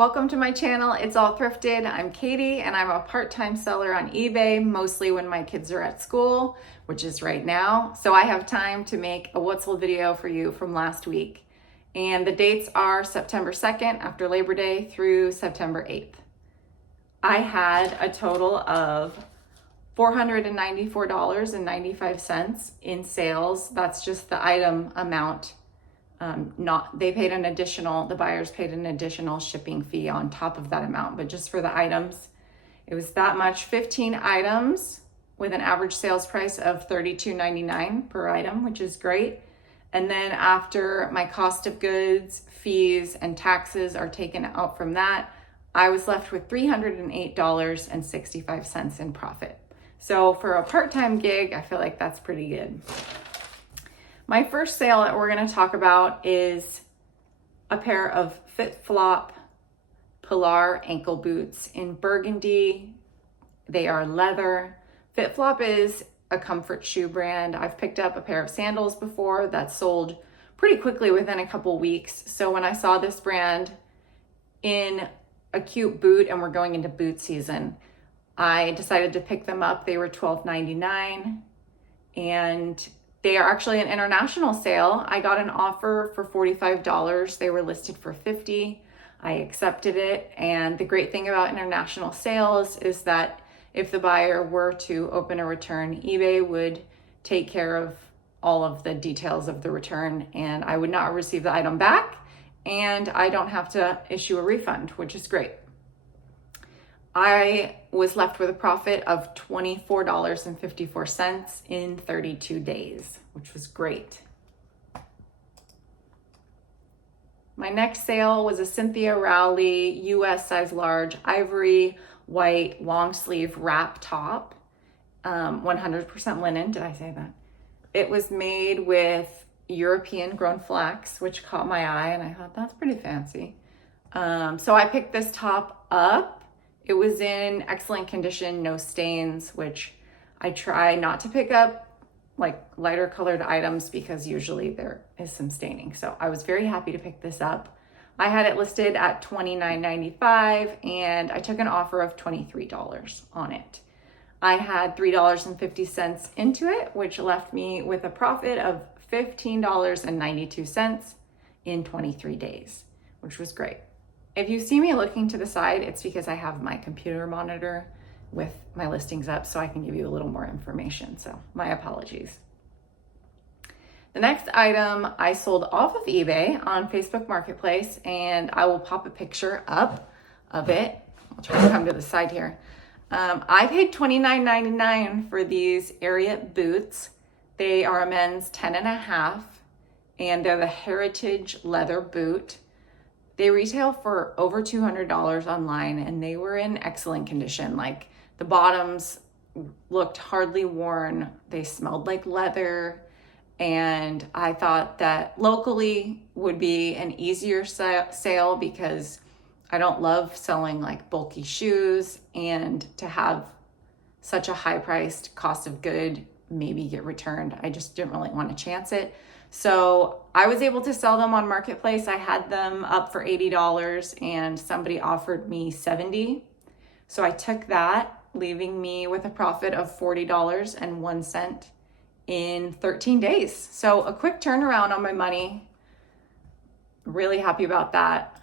Welcome to my channel, It's All Thrifted. I'm Katie and I'm a part-time seller on eBay, mostly when my kids are at school, which is right now. So I have time to make a what sold video for you from last week. And the dates are September 2nd after Labor Day through September 8th. I had a total of $494.95 in sales. That's just the item amount. They paid an additional, the buyers paid an additional shipping fee on top of that amount, but just for the items, it was that much. 15 items with an average sales price of $32.99 per item, which is great. And then after my cost of goods, fees, and taxes are taken out from that, I was left with $308.65 in profit. So for a part-time gig, I feel like that's pretty good. My first sale that we're going to talk about is a pair of FitFlop Pilar ankle boots in burgundy. They are leather. FitFlop is a comfort shoe brand. I've picked up a pair of sandals before that sold pretty quickly within a couple weeks. So when I saw this brand in a cute boot and we're going into boot season, I decided to pick them up. They were $12.99 and they are actually an international sale. I got an offer for $45. They were listed for $50. I accepted it. And the great thing about international sales is that if the buyer were to open a return, eBay would take care of all of the details of the return and I would not receive the item back and I don't have to issue a refund, which is great. I was left with a profit of $24.54 in 32 days, which was great. My next sale was a Cynthia Rowley US size large ivory white long sleeve wrap top, 100% linen. Did I say that? It was made with European grown flax, which caught my eye and I thought that's pretty fancy. So I picked this top up. It was in excellent condition, no stains, which I try not to pick up like lighter colored items because usually there is some staining. So I was very happy to pick this up. I had it listed at $29.95 and I took an offer of $23 on it. I had $3.50 into it, which left me with a profit of $15.92 in 23 days, which was great. If you see me looking to the side, it's because I have my computer monitor with my listings up so I can give you a little more information. So my apologies. The next item I sold off of eBay on Facebook Marketplace and I will pop a picture up of it. I'll try to come to the side here. I paid $29.99 for these Ariat boots. They are a men's 10.5 and they're the Heritage leather boot. They retail for over $200 online and they were in excellent condition. Like the bottoms looked hardly worn. They smelled like leather. And I thought that locally would be an easier sale because I don't love selling like bulky shoes and to have such a high priced cost of good maybe get returned. I just didn't really want to chance it. So I was able to sell them on Marketplace. I had them up for $80 and somebody offered me $70. So I took that, leaving me with a profit of $40.01 in 13 days. So a quick turnaround on my money. Really happy about that.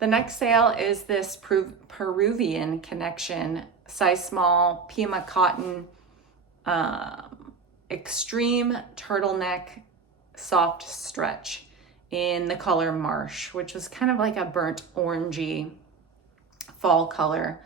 The next sale is this Peruvian Connection, size small, Pima cotton, extreme turtleneck soft stretch in the color Marsh, which was kind of like a burnt orangey fall color.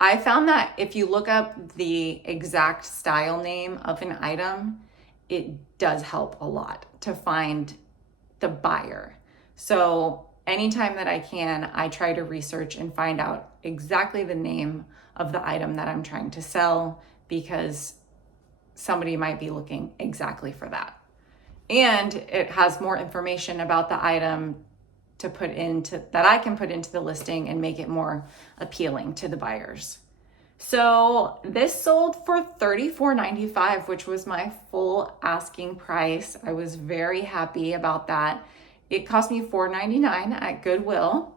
I found that if you look up the exact style name of an item, it does help a lot to find the buyer. So anytime that I can, I try to research and find out exactly the name of the item that I'm trying to sell because somebody might be looking exactly for that. And it has more information about the item to put into that I can put into the listing and make it more appealing to the buyers. So this sold for $34.95, which was my full asking price. I was very happy about that. It cost me $4.99 at Goodwill,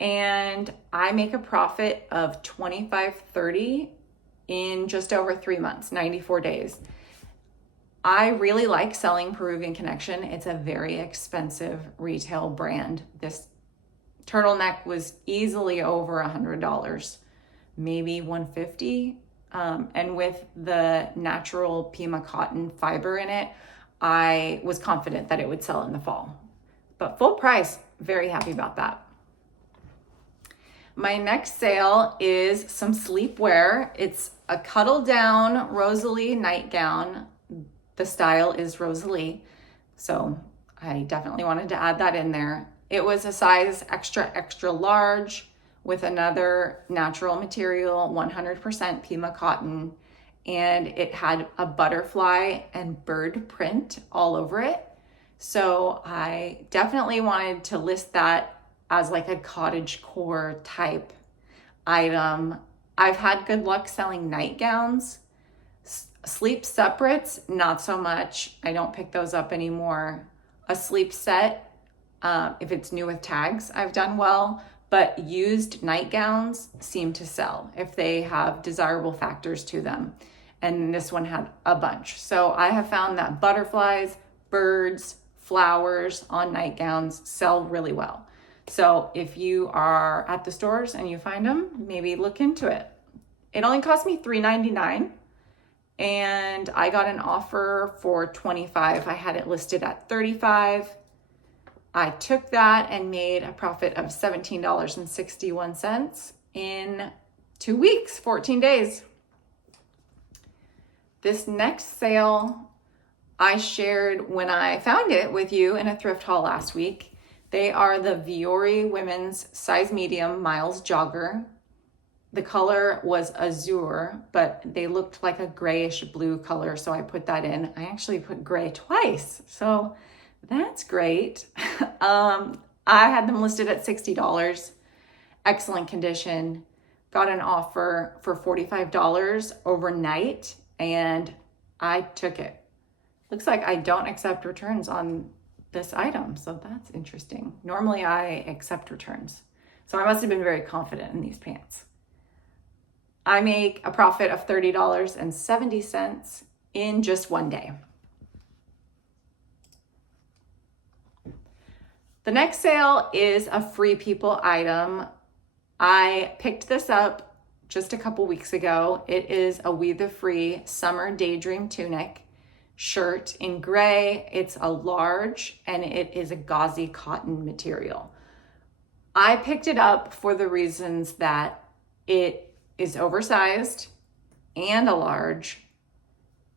and I make a profit of $25.30 in just over 3 months, 94 days. I really like selling Peruvian Connection. It's a very expensive retail brand. This turtleneck was easily over $100, maybe $150. And with the natural Pima cotton fiber in it, I was confident that it would sell in the fall. But full price, very happy about that. My next sale is some sleepwear. It's a cuddle down Rosalie nightgown. The style is Rosalie, so I definitely wanted to add that in there. It was a size extra large with another natural material, 100% Pima cotton, and it had a butterfly and bird print all over it. So I definitely wanted to list that as like a cottage core type item. I've had good luck selling nightgowns. Sleep separates, not so much. I don't pick those up anymore. A sleep set, if it's new with tags, I've done well, but used nightgowns seem to sell if they have desirable factors to them. And this one had a bunch. So I have found that butterflies, birds, flowers on nightgowns sell really well. So if you are at the stores and you find them, maybe look into it. It only cost me $3.99. And I got an offer for $25. I had it listed at $35. I took that and made a profit of $17.61 in 2 weeks, 14 days. This next sale I shared when I found it with you in a thrift haul last week. They are the Viore women's size medium Miles jogger. The color was azure, but they looked like a grayish blue color, so I put that in. I actually put gray twice, so that's great. I had them listed at $60, excellent condition. Got an offer for $45 overnight, and I took it. Looks like I don't accept returns on this item, so that's interesting. Normally I accept returns, so I must have been very confident in these pants. I make a profit of $30.70 in just 1 day. The next sale is a Free People item. I picked this up just a couple weeks ago. It is a We the Free Summer Daydream Tunic shirt in gray. It's a large and it is a gauzy cotton material. I picked it up for the reasons that it is oversized and a large,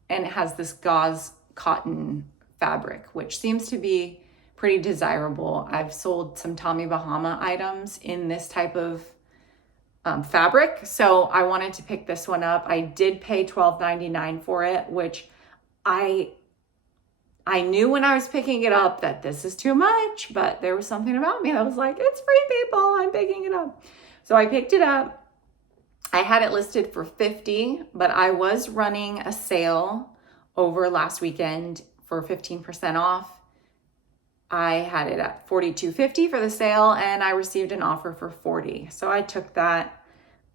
and it has this gauze cotton fabric, which seems to be pretty desirable. I've sold some Tommy Bahama items in this type of fabric, so I wanted to pick this one up. I did pay $12.99 for it, which I knew when I was picking it up that this is too much, but there was something about me that was like, it's Free People, I'm picking it up. So I picked it up. I had it listed for $50, but I was running a sale over last weekend for 15% off. I had it at $42.50 for the sale, and I received an offer for $40. So I took that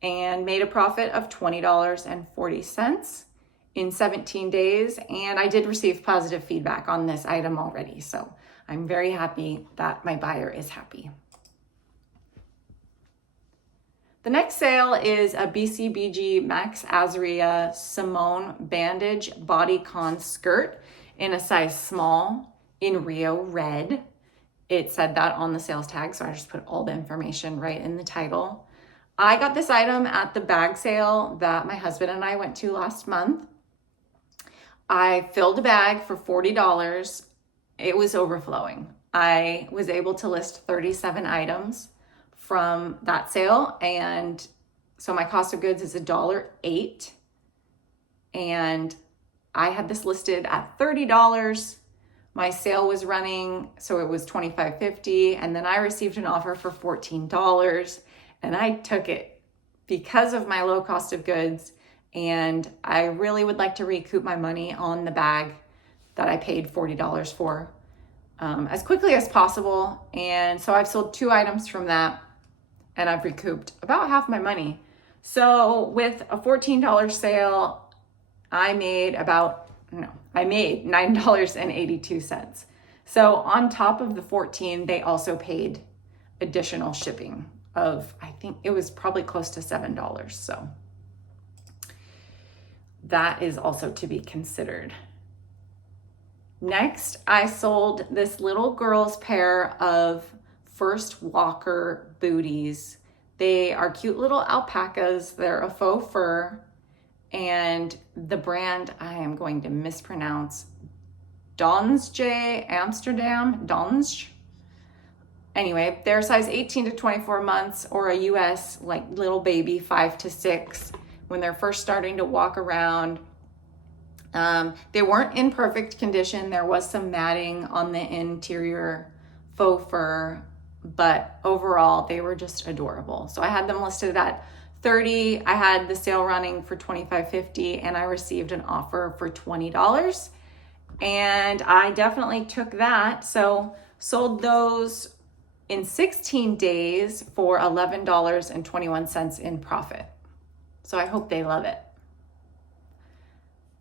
and made a profit of $20.40 in 17 days. And I did receive positive feedback on this item already. So I'm very happy that my buyer is happy. The next sale is a BCBG Max Azria Simone Bandage Bodycon skirt in a size small in Rio Red. It said that on the sales tag, so I just put all the information right in the title. I got this item at the bag sale that my husband and I went to last month. I filled a bag for $40. It was overflowing. I was able to list 37 items from that sale, and so my cost of goods is $1.08, and I had this listed at $30. My sale was running, so it was $25.50, and then I received an offer for $14, and I took it because of my low cost of goods, and I really would like to recoup my money on the bag that I paid $40 for. as quickly as possible. And so I've sold 2 items from that, and I've recouped about half my money. So with a $14 sale, I made $9.82. So on top of the 14, they also paid additional shipping of, I think it was probably close to $7. So that is also to be considered. Next, I sold this little girl's pair of First Walker booties. They are cute little alpacas. They're a faux fur, and the brand I am going to mispronounce, Donsje Amsterdam, Donsj. Anyway, they're size 18 to 24 months, or a US like little baby 5 to 6 when they're first starting to walk around. They weren't in perfect condition. There was some matting on the interior faux fur, but overall they were just adorable. So I had them listed at $30. I had the sale running for $25.50, and I received an offer for $20. And I definitely took that. So sold those in 16 days for $11.21 in profit. So I hope they love it.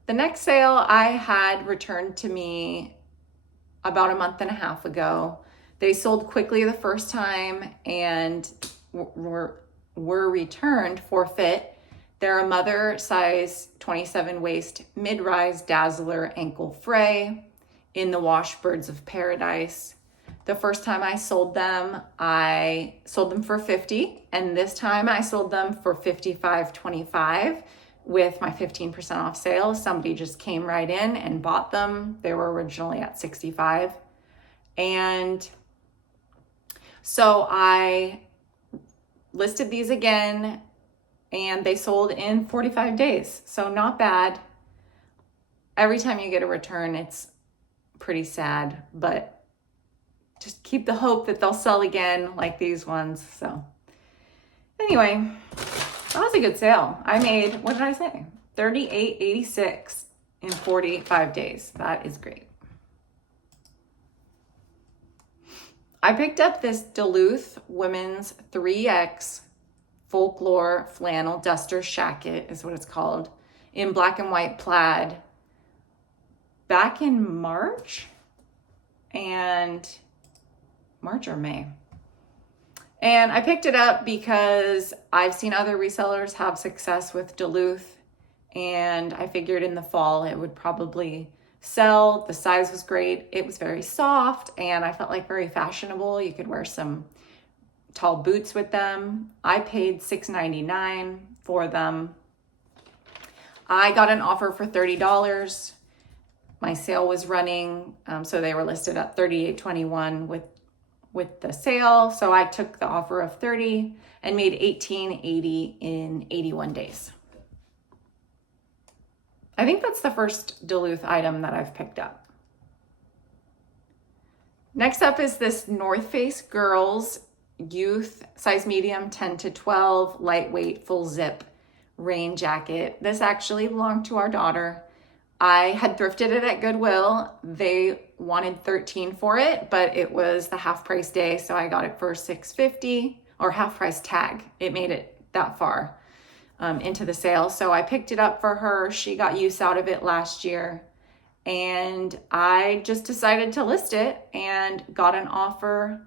The next sale I had returned to me about a month and a half ago. They sold quickly the first time and were returned forfeit. They're a mother size 27 waist mid-rise dazzler ankle fray in the wash Birds of Paradise. The first time I sold them for $50, and this time I sold them for $55.25 with my 15% off sale. Somebody just came right in and bought them. They were originally at $65. And so I listed these again, and they sold in 45 days. So not bad. Every time you get a return, it's pretty sad, but just keep the hope that they'll sell again like these ones. So anyway, that was a good sale. I made, what did I say? $38.86 in 45 days. That is great. I picked up this Duluth Women's 3X Folklore Flannel Duster Shacket is what it's called, in black and white plaid back in March or May. And I picked it up because I've seen other resellers have success with Duluth, and I figured in the fall it would probably sell. The size was great. It was very soft, and I felt like very fashionable. You could wear some tall boots with them. I paid $6.99 for them. I got an offer for $30. My sale was running, so they were listed at $38.21 with the sale. So I took the offer of $30 and made $18.80 in 81 days. I think that's the first Duluth item that I've picked up. Next up is this North Face Girls Youth size medium 10 to 12 lightweight full zip rain jacket. This actually belonged to our daughter. I had thrifted it at Goodwill. They wanted $13 for it, but it was the half price day, so I got it for $6.50, or half price tag. It made it that far into the sale. So I picked it up for her. She got use out of it last year, and I just decided to list it and got an offer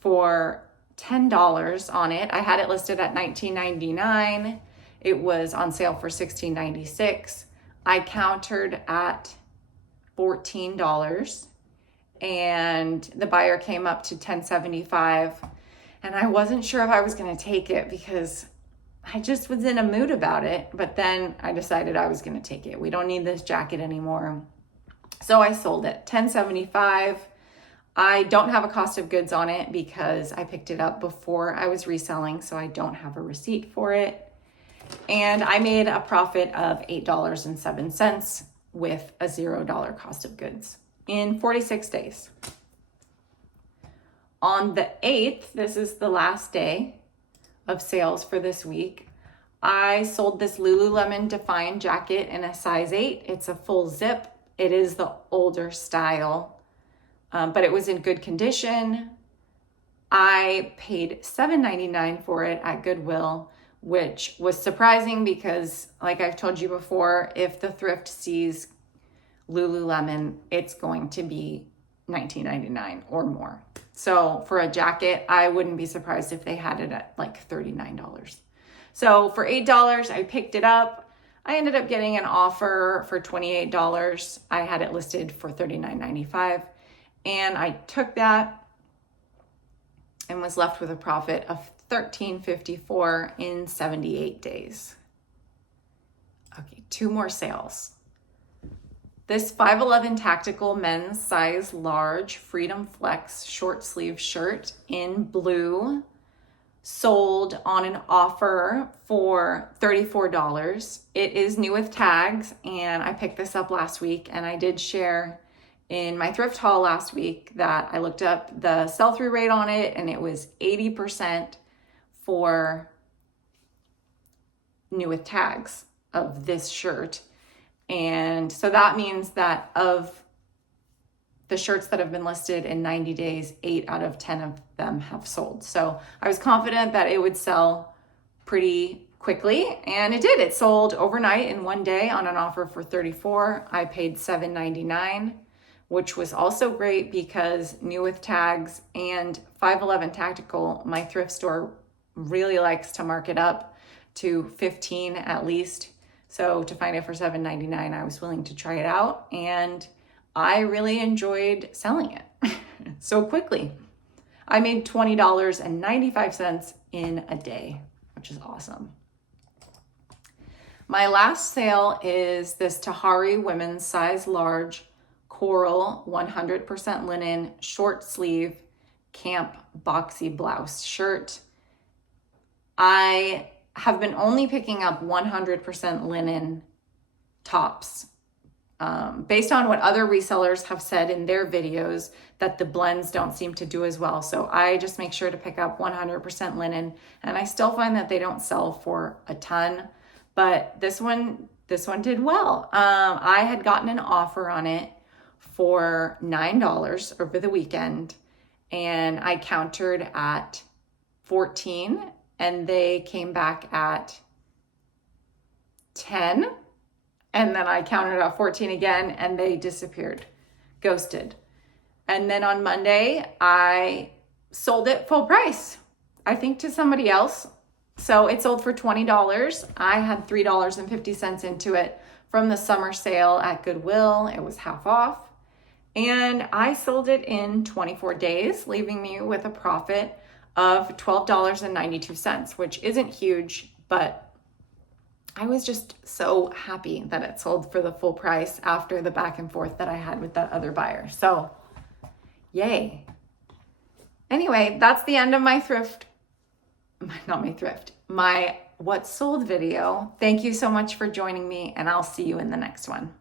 for $10 on it. I had it listed at $19.99. It was on sale for $16.96. I countered at $14, and the buyer came up to $10.75, and I wasn't sure if I was going to take it because I just was in a mood about it, but then I decided I was going to take it. We don't need this jacket anymore. So I sold it, $10.75. I don't have a cost of goods on it because I picked it up before I was reselling, so I don't have a receipt for it. And I made a profit of $8.07 with a $0 cost of goods in 46 days. On the 8th, this is the last day of sales for this week, I sold this Lululemon Define jacket in a size 8. It's a full zip. It is the older style. but it was in good condition. I paid $7.99 for it at Goodwill, which was surprising because, like I've told you before, if the thrift sees Lululemon, it's going to be $19.99 or more. So for a jacket, I wouldn't be surprised if they had it at like $39. So for $8, I picked it up. I ended up getting an offer for $28. I had it listed for $39.95, and I took that and was left with a profit of $13.54 in 78 days. Okay, 2 more sales. This 511 tactical men's size large Freedom Flex short sleeve shirt in blue sold on an offer for $34. It is new with tags, and I picked this up last week, and I did share in my thrift haul last week that I looked up the sell-through rate on it, and it was 80% for new with tags of this shirt. And so that means that of the shirts that have been listed in 90 days, 8 out of 10 of them have sold. So I was confident that it would sell pretty quickly, and it did. It sold overnight in one day on an offer for $34. I paid $7.99, which was also great because new with tags and 511 Tactical, my thrift store, really likes to mark it up to $15 at least. So to find it for $7.99, I was willing to try it out, and I really enjoyed selling it so quickly. I made $20.95 in a day, which is awesome. My last sale is this Tahari women's size large coral 100% linen short sleeve camp boxy blouse shirt. I have been only picking up 100% linen tops based on what other resellers have said in their videos, that the blends don't seem to do as well. So I just make sure to pick up 100% linen, and I still find that they don't sell for a ton, but this one did well. I had gotten an offer on it for $9 over the weekend, and I countered at 14, and they came back at 10. And then I counted at 14 again, and they disappeared, ghosted. And then on Monday, I sold it full price, I think to somebody else. So it sold for $20. I had $3.50 into it from the summer sale at Goodwill. It was half off. And I sold it in 24 days, leaving me with a profit of $12.92, which isn't huge, but I was just so happy that it sold for the full price after the back and forth that I had with that other buyer. So, yay. Anyway, that's the end of my my What Sold video. Thank you so much for joining me, and I'll see you in the next one.